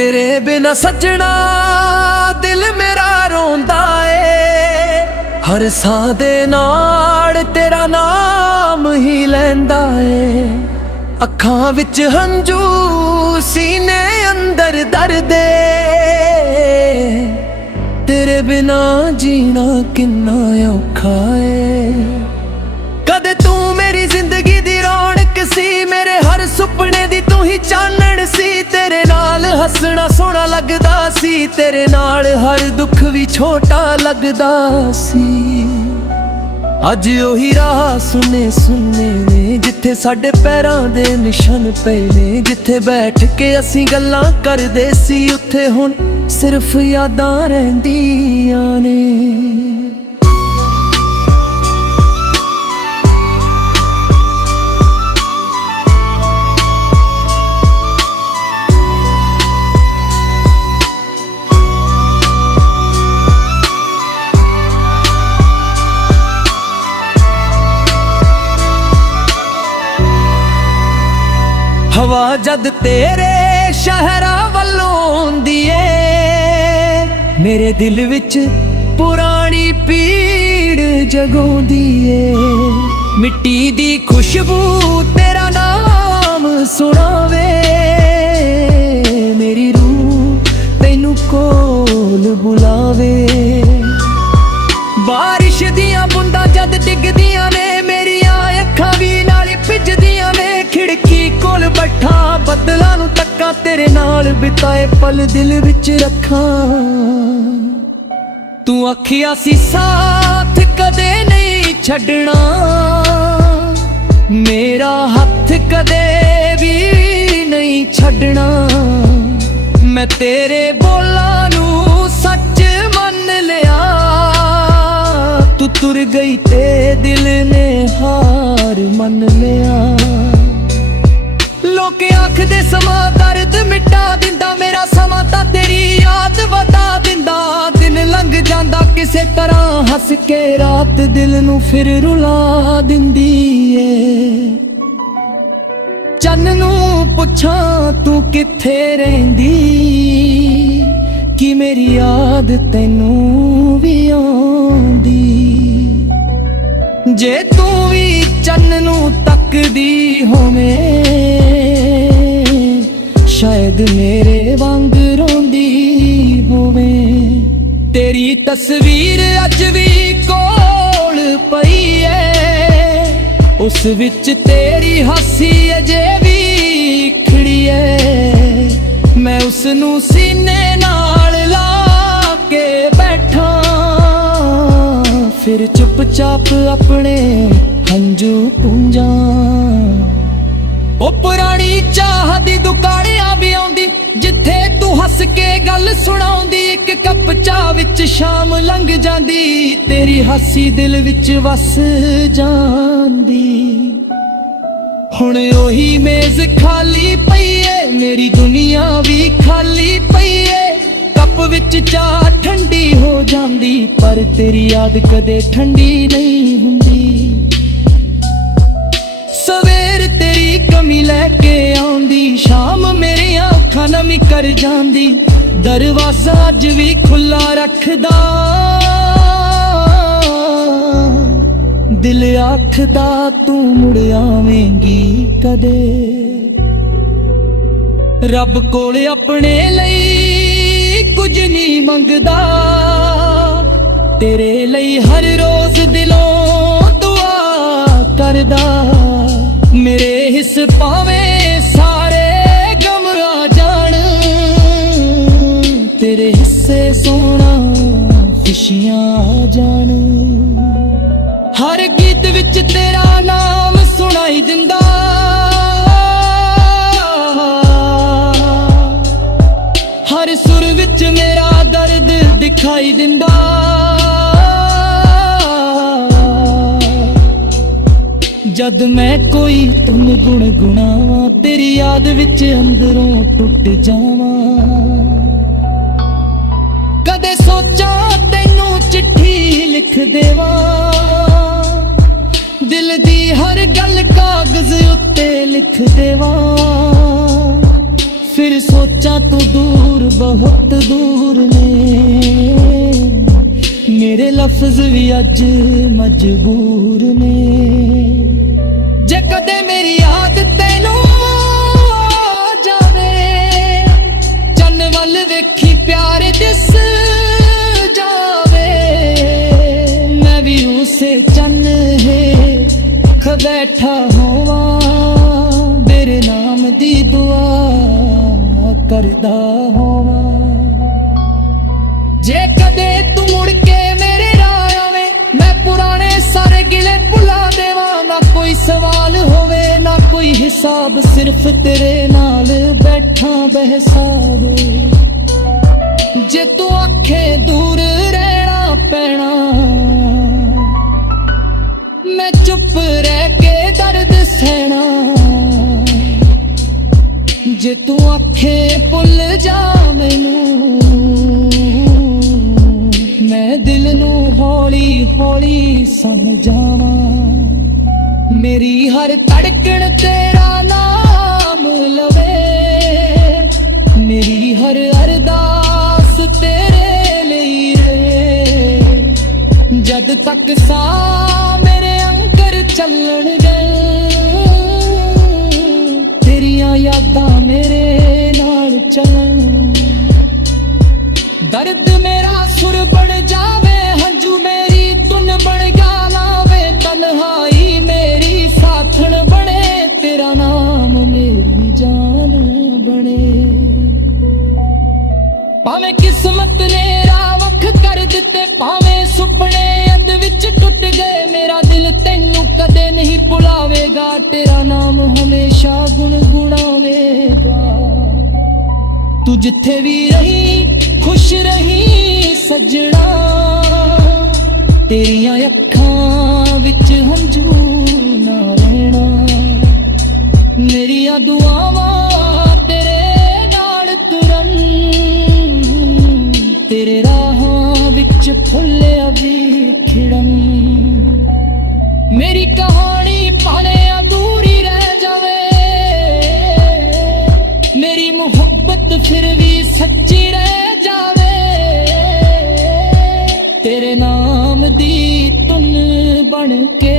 तेरे बिना सजना दिल मेरा रोंदा ए, हर सां दे नाल तेरा नाम ही लैंदा ए। अखां विच हंजू सीने अंदर दर्द ए, तेरे बिना जीना किन्ना औखा ए। कदे तू मेरी जिंदगी दी रौनक सी, मेरे हर सुपने दी तू ही चानण सी। तेरे नाल हसना सोहना लगदा सी, तेरे नाल हर दुख भी छोटा लगदा सी। अज ओही राह सुने सुने ने जिथे साडे पैरां दे निशान पए ने, जिथे बैठ के असीं गल्लां करदे सी उत्थे हुण सिर्फ यादां रहिंदियां ने। हवा जद तेरे शहरा वल्लों आउंदी ए, मेरे दिल विच पुरानी पीड़ जगोंदी ए। मिट्टी दी खुशबू तेरा नाम सुनावे, मेरी रूह तैनू कोल बुलावे। बारिश दियां बूंदां जद डिगदियां ने, मेरियां अखां भी नाल भिजदियां ने। खिड़की कोल बैठा बदलां नू तक्कां, तेरे नाल बिताए पल दिल विच रखां। तू आखिया सी साथ कदे नहीं छड्डना, मेरा हथ कदे भी नहीं छड्डना। मैं तेरे बोलां नू सच मन लिया, तू तुर गई ते दिल ने हार मन लिया। लोके आखदे समा दर्द मिटा दिंदा, मेरा समा तां तेरी याद वधा दिंदा। दिन लंघ जांदा किसे तरह हस के, रात दिल नू फिर रुला दिंदी ए। चन्न नू पुछां तू किथे रहिंदी, कि मेरी याद तैनू भी आउंदी। जे तू भी चन्न नू तकदी होवें, शायद मेरे वांग रोंदी होवें। तेरी तस्वीर अज भी कोल पई ऐ, उस विच तेरी हासी अजे भी खड़ी ऐ। मैं उसनू सीने नाल ला के बैठा, फिर चुपचाप अपने हंजू पूंजा। ओ पुरानी चाह दी दुकानियां भी आउंदी, जिथे तू हस के गल सुनाउंदी। एक कप चाह विच शाम लंघ जांदी, तेरी हासी दिल विच वस जांदी। हुण ओही मेज खाली पई ऐ, मेरी दुनिया भी खाली पई ऐ। कप विच चाह ठंडी हो जांदी, पर तेरी याद कदे ठंडी नहीं हुंदी। सवेर तेरी कमी लैके आउंदी, शाम मेरी अखां नमी कर जांदी। दरवाजा अज भी खुला रखदा, दिल आखदा तू मुड़ आवेंगी कदे। रब कोल अपने लई कुछ नहीं मंगदा, तेरे लई हर रोज दिलों दुआ करदा। मेरे हिस्स पावें सारे गम आ जान, तेरे हिस्से सोना खुशियां आ जान। हर गीत विच तेरा नाम सुनाई दिंदा, हर सुर विच मेरा दर्द दिखाई दिंदा। जद मैं कोई तुम गुणगुणावां, तेरी याद विच अंदरों टुट जावां। कदे सोचा तैनू चिट्ठी लिख देवां, दिल दी हर गल कागज उत्ते लिख देवां। फिर सोचा तू दूर बहुत दूर ने, मेरे लफ्ज भी अज मजबूर ने। जे कदे मेरी याद तैनू आ जावे, चन्न वल वेखी प्यार दिस जावे, मैं भी उसे चन्न है बैठा होवा, तेरे नाम दी दुआ करदा होवा। जे कदे तू मुड़ के मेरे राह आवे, मैं पुराने सारे गिले भुला देवा। ना कोई सवाल होवे ना कोई हिसाब, सिर्फ तेरे नाल बैठा बहसाब। जे तू आखे दूर रहना पैना, मैं चुप रह के दर्द सहना। जे तू आखे भुल जा मैनू, मैं दिल नू हौली हौली समझावा। मेरी हर धड़कन तेरा नाम लवे, मेरी हर अरदास तेरे लिए रहे। जद तक सा मेरे अंकर चलन गए, तेरियां यादां मेरे नाल चलन। दर्द मेरा सुर बन जावे, हंजू मेरी तुन बन गालावे। तन्हाई मेरी साथन बने, तेरा नाम मेरी जान बने। भावें किस्मत ने राह वख कर दिते, भावें सुपने अद विच टुट गए। मेरा दिल तैनू कदे नहीं भुलावेगा, तेरा नाम हमेशा गुणगुणावेगा। तू जिथे भी रही खुश रही सजना, तेरियां अखां विच हंजू ना रहना। मेरियां दुआवां तेरे नाल तुरन, तेरे राहां विच फुल्लिया भी खिड़न। मेरी कहानी भाने अधूरी रह जावे, मेरी मोहब्बत फिर भी सच्ची रह जावे। तेरे नाम दी तुन बन के